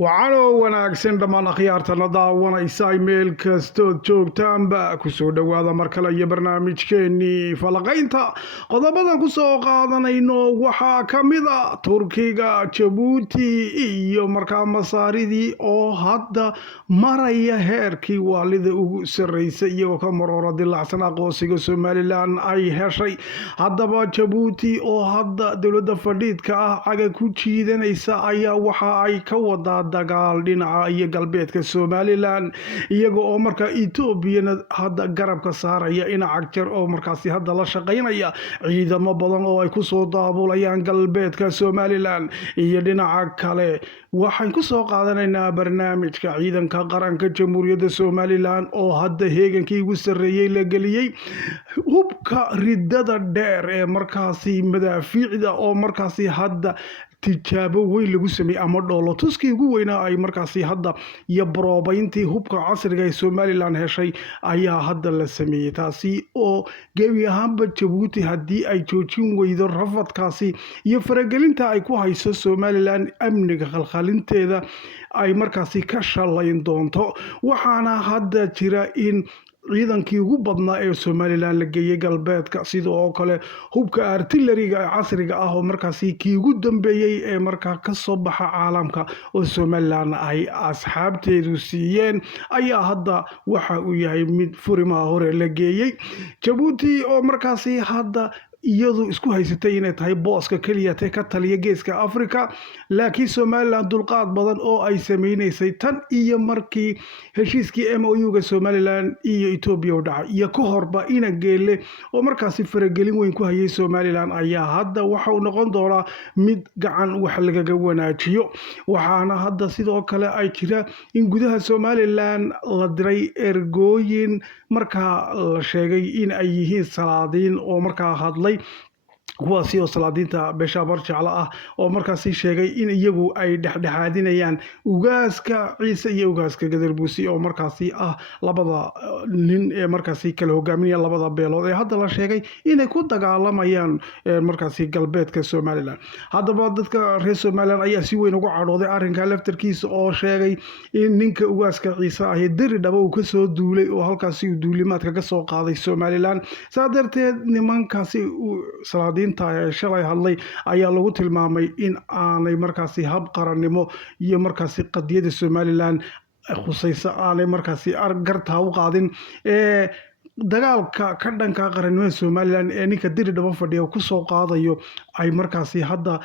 وعلو wanaagsan dhammaan akhyaartana daawanaysa meel kastood joogtaanba kusoo dhawaada mar kale iyo barnaamijkeennii falaqaynta qodobadan kusoo qaadanayno waxaa ka mid a Turkiga, Jabuuti iyo markaa Masaaridii oo hadda maraya heerkii waalida ugu sarreysay iyagoo ka maroora dilacsan aqoonsiga Somaliland ay heshay. Haddaba Jabuuti oo hadda dowladda fadhiidka ah caga ku jiidanaysa ayaa waxa ay ka wadaa dagaal dhinaca iyo galbeedka Somaliland iyaga oo markaa Ethiopia hadda garabka saaraya dhinaca jar oo markaasi hadda la shaqeynaya ciidamo badan oo ay ku soo daabulayaan galbeedka Somaliland iyo dhinaca kale waxaan ku soo qaadanaynaa barnaamijka ciidanka qaranka Jamhuuriyadda Somaliland oo hadda heegankii ugu sarreeyay la geliyay hubka ridada dheer ee markaasi madaafiicda oo markaasi hadda tijaabo weyn lagu sameeyay ama dhoolo tuskii ugu weynaa ay markaasi hadda iyo baroobayntii hubka casriga ee Somaliland heshay ayaa hadda la sameeyay taasi oo gebi ahaanba Jabuuti haddii ay joojin weydo rafadkaasi iyo faragelinta ay ku hayso Somaliland amniga khalkhalinteeda ay markaasi ka shalayn doonto. Waxaana hadda jira in ciidankii ugu badnaa ee Somaliland la geeyay galbeedka sidoo kale hubka artilleriga casriga ah oo markaasi kii ugu dambeeyay ee markaa ka soo baxa caalamka oo Somaliland ay asxaabteedu siiyeen ayaa hadda waxa uu yahay mid furimaha hore la geeyay. Jabuuti oo markaasi hadda iyadu isku haysatay inay tahay booska kaliya ee ka taliya geeska Afrika laakiin Somaliland dulqaad badan oo ay sameeysay tan iyo markii heshiiskii MOU-ga Somaliland iyo Ethiopia u dhacay iyo ka horba ina geele oo markaasi faragelin weyn ku hayay Somaliland ayaa hadda waxa uu noqon doonaa mid gacan wax laga wanaajiyo. Waxaana hadda sidoo kale ay jira in gudaha Somaliland la diray ergooyin markaa la sheegay in ay yihiin salaadiin oo markaa hadlay kuwaasi oo salaadiinta beesha barjacla ah oo markaasi sheegay in iyagu ay dhexdhexaadinayaan ugaaska Ciise iyo ugaaska Gadarbuusi oo markaasi ah labada nin ee markaasi kala hogaaminaya labada beelood ee hadda la sheegay inay ku dagaalamayaan markaasi galbeedka Somaliland. Haddaba dadka reer Somaliland ayaa si weyn uga cadhooday arrinka laftarkiisa oo sheegay in ninka ugaaska Ciise ah diri dhabo uu ka soo duulay oo halkaasi uu duulimaadka ka soo qaaday Somaliland saadarteed nimankaasi salaadiin shalay hadlay ayaa lagu tilmaamay in aanay markaasi hab qarannimo iyo markaasi qadiyada Somaliland khusaysa aanay markaasi garta u qaadin dagaalka ka dhanka qarannimada Somaliland ee ninka diri dhabo fadhiya ku soo qaadayo ay markaasi hadda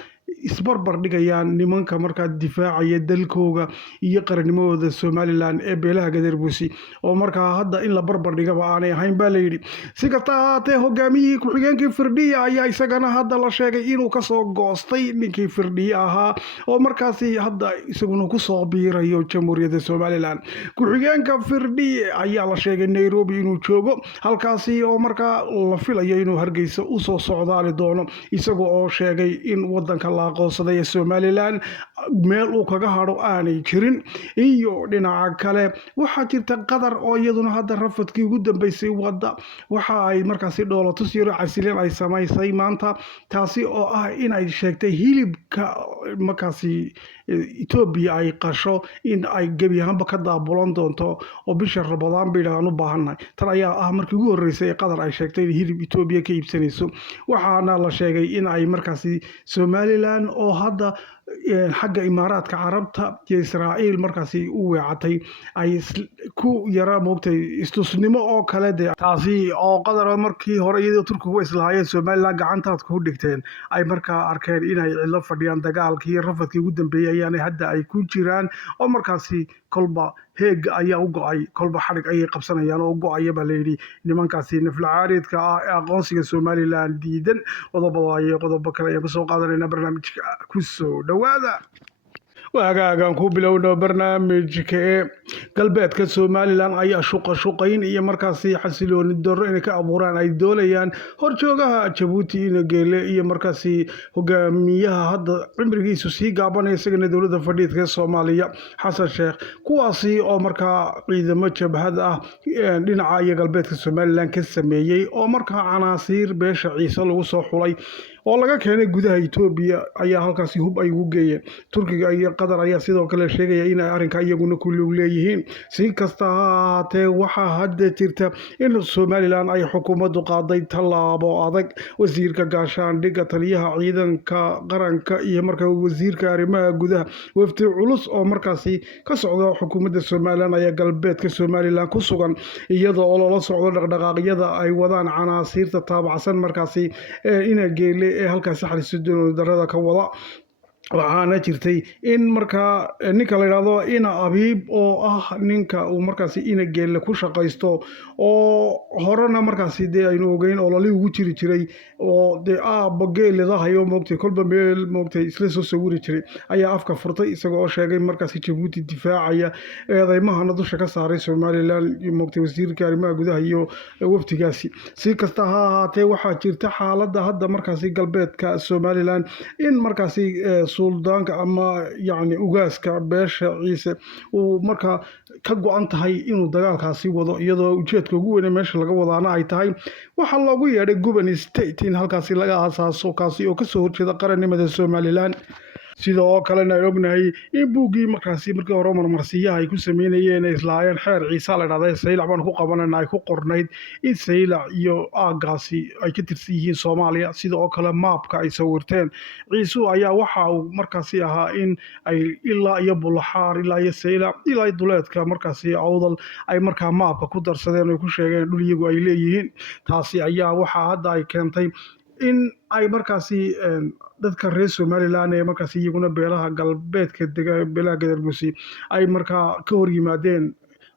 isbarbar dhigayaan nimanka markaa difaacaya dalkooga iyo qarannimadooda Somaliland ee beelaha Gadarbuusi oo markaa hadda in la barbar dhigaba aanay ahayn baa la yidhi. Si kasta ha ahaatee hogaamiyihii ku-xigeenkii Firdhiya ayaa isagana hadda la sheegay inuu kasoo goostay ninkii Firdhiya ahaa oo markaasi hadda isaguna kusoo biirayo Jamhuuriyadda Somaliland. Ku-xigeenka Firdhiya ayaa la sheegay Nairobi inuu joogo halkaasi oo markaa la filayo inuu Hargeysa usoo socdaali doono isaga oo sheegay in wadanka la aqoonsaday Somaliland meel uu kaga haro aanay jirin. Iyo dhinaca kale waxaa jirta Qatar oo iyaduna hadda rafadkii ugu dambeysay wada waxa ay markaasi dhoolatus yar casileen ay samaysay maanta taasi oo ah in ay sheegtay hilibka markaasi Ethiopia ay qasho in ay gebi ahaanba ka daabulan doonto oo bisha Ramadaan bilaan u baahanay tan ayaa ah markii ugu horeysay Qatar ay sheegtay in hilib Ethiopia ka iibsanayso. Waxaana la sheegay in ay markaasi Somaliland oo hadda xagga Imaaraadka Carabta iyo Israa'iil markaasi u weecatay ay ku yara moogtay istusnimo oo kale taasi oo Qatar markii hore iyadoo Turkigu islaayeen Somaliland gacantaad ku dhigteen ay markaa arkeen inay cilo fadhiyaan dagaalkii rafadkii ugu dambeeyay ayaan hadda ay ku jiraan oo markaasi kolba heeg ayaa u go'ay kolba xarig ayay qabsanayaan oo go'aya baa la yidhi nimankaasi naflacaaridka ah ee aqoonsiga Somaliland diidan. qodobo kale ayaan kusoo qaadanayna barnaamijka ku soo dhawaada. waagaagan ku bilowno barnaamijka galbeedka Somaliland ayaa shuqayn iyo markaasi xasilooni darro inay ka abuuraan ay doonayaan horjoogaha Jabuuti in geele iyo markaasi hogaamiyaha hadda cimrigiisu sii gaabanaya isagana dowladda fadhiidka ee Soomaaliya Xasan Sheekh kuwaasi oo markaa ciidamo jabhad ah dhinaca iyo galbeedka Somaliland ka sameeyay oo markaa canaasiir beesha Ciise lagu soo xulay oo laga keenay gudaha Itoobiya ayaa halkaasi hub ay ugu geeyeen. Turkiga iyo Qatar ayaa sidoo kale sheegaya in arrinka iyaguna ku lug leeyihiin. Si kasta ha ahaatee waxaa hadda jirta in Somaliland ay xukuumaddu qaaday tallaabo adag. Wasiirka gaashaandhigga, taliyaha ciidanka qaranka iyo markaa wasiirka arrimaha gudaha wafdi culus oo markaasi ka socda xukuumadda Somaliland ayaa galbeedka Somaliland ku sugan, iyadoo oo lala socdo dhaqdhaqaaqyada ay wadaan canaasiirta taabacsan markaasi ina geele ee halkaasi xariiso darada ka wada. waxaana jirtay in markaa ninka la yidhaahdo ina abiib oo ah ninka uu markaasi ina geelle ku shaqaysto oo horena markaasi dee aynu ogeyn oo lali ugu jiri jiray oo dee aabba geelidahayo moogtay kolba meel moogtay isla soo sawiri jiray ayaa afka furtay isaga oo sheegay markaasi Jabuuti difaacaya eedaymahana dusha ka saaray Somaliland moogtay wasiirka arrimaha gudaha iyo wafdigaasi. Si kasta ha ahaatee waxaa jirta xaaladda hadda markaasi galbeedka Somaliland in markaasi suldaanka ama yacni ugaaska beesha ciise uu markaa ka go-an tahay inuu dagaalkaasi wado, iyadoo ujeedka ugu weyn ee meesha laga wadaana ay tahay waxaa loogu yeedhay Goban State in halkaasi laga aasaaso, kaasi oo kasoo horjeeda qarannimada Somaliland. sidoo kalena ay ognahay in buuggii markaasi markii hore marmarsiyaha ay ku sameynayeen islaayeen xeer ciise la dhahday saylac baan ku qabanayna ay ku qornayd in saylac iyo aagaasi ay ka tirsan yihiin Soomaaliya. sidoo kale maapka ay sawirteen ciise ayaa waxa uu markaasi ahaa in ay ilaa iyo Bulaxaar ilaa iyo saylac ilaa duleedka markaasi awdal ay markaa maapka ku darsadeen oo ku sheegeen dhul iyagu ay leeyihiin. taasi ayaa waxa hadda ay keentay in ay markaasi dadka reer Somaliland ee markaasi iyaguna beelaha galbeedka dega beelaha Gadarbusi ay markaa ka hor yimaadeen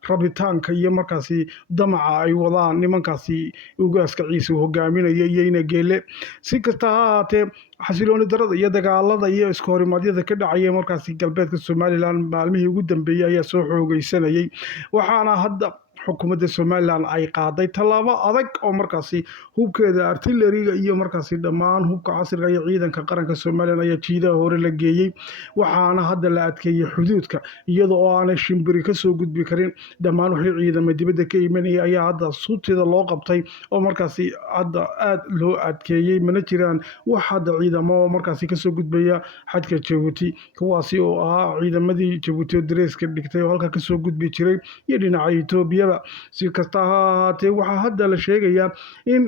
rabitaanka iyo markaasi damaca ay wadaan nimankaasi ugaaska ciise hogaaminaya iyo ina geelle. si kasta ha ahaatee xasilooni darada iyo dagaalada iyo iska horimaadyada ka dhacaya markaasi galbeedka Somaliland maalmihii ugu dambeeyay ayaa soo xoogaysanayay, waxaana hadda xukuumadda Somaliland ay qaaday tallaabo adag oo markaasi hubkeeda artilleriga iyo markaasi dhammaan hubka casriga iyo ciidanka qaranka Somaliland ayaa jiidaha hore la geeyay. waxaana hadda la adkeeyay xuduudka iyadoo aanay shimbiri ka soo gudbi karin. dhammaan wixii ciidamada dibadda ka imanaya ayaa hadda suutida loo qabtay oo markaasi hadda aad loo adkeeyay, mana jiraan wax hadda ciidamo markaasi kasoo gudbaya xadka Jabuuti, kuwaasi oo ahaa ciidamadii Jabuuti oo dareeska dhigtay oo halka kasoo gudbi jiray iyo dhinaca Itoobiya. si kasta ha ahaatee waxaa hadda la sheegayaa in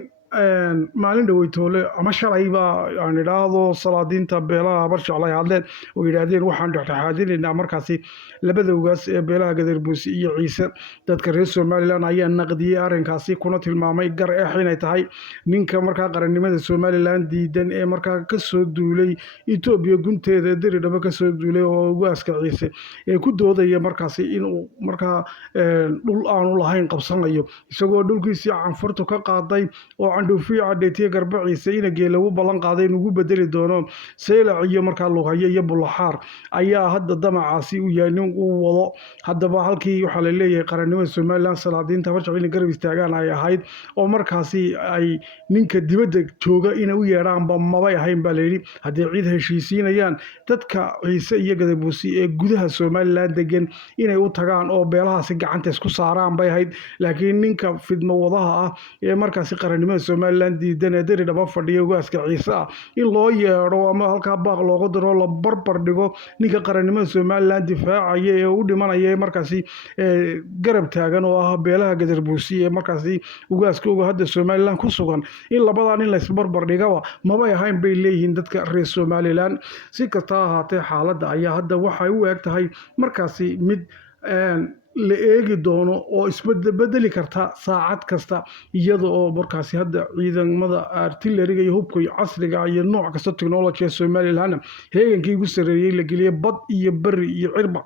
maalin dhaweytoole ama shalayba aan idhaahdo salaadiinta beelaha Barjecel ay hadleen oo yidhaahdeen waxaan dhexdhexaadinaynaa markaasi labada ugaas ee beelaha Gadarbusi iyo Ciise. dadka reer Somaliland ayaa naqdiyey arrinkaasi kuna tilmaamay gar inay tahay ninka markaa qarannimada Somaliland diidan ee markaa kasoo duulay Itoobiya gunteeda diridhaba kasoo duulay oo ugaaska Ciise ee ku doodaya markaasi inuu markaa dhul aanu lahayn qabsanayo, isagoo dhulkiisii canfurtu ka qaaday oo candhuufiyo cadheetiye garbaciisa ina geelle u ballan qaaday in ugu bedeli doono saylac iyo markaa Lughaya iyo Bulaxaar ayaa hadda damacaasi u yahay nin uu wado. haddaba halkii waxaa la leeyahay qarannimada Somaliland salaadiinta Barjecel inay garab istaagaan ay ahayd oo markaasi ay ninka dibadda jooga inay u yeedhaanba mabay ahayn baa layidhi. haddii ciid heshiisiinayaan dadka Ciise iyo Gadarbusi ee gudaha Somaliland degan inay u tagaan oo beelahaasi gacanta isku saaraan bay ahayd, laakiin ninka fidmo wadaha ah ee markaasi qarannimada Somaliland diidan ee diridhaba fadhiya ugaaska Ciise ah in loo yeedho ama halkaa baaq looga diro la barbar dhigo ninka qarannimada Somaliland difaacaya ee u dhimanaya markaasi garab taagan oo ah beelaha Gadarbusi ee markaasi ugaaskooga hadda Somaliland ku sugan, in labadan in la isbarbar dhigaba mabay ahayn bay leeyihiin dadka reer Somaliland. si kasta ha ahaatee xaaladda ayaa hadda waxay u eg tahay markaasi mid la eegi doono oo isbedeli karta saacad kasta, iyada oo markaasi hadda ciidamada artilleriga iyo hubka casriga iyo nooc kasta technology ee Somaliland heegankii ugu sareeyay la geliyay bad iyo bari iyo cirba.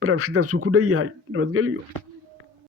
barnaamijkaas uu ku dhan yahay. nabadgelyo.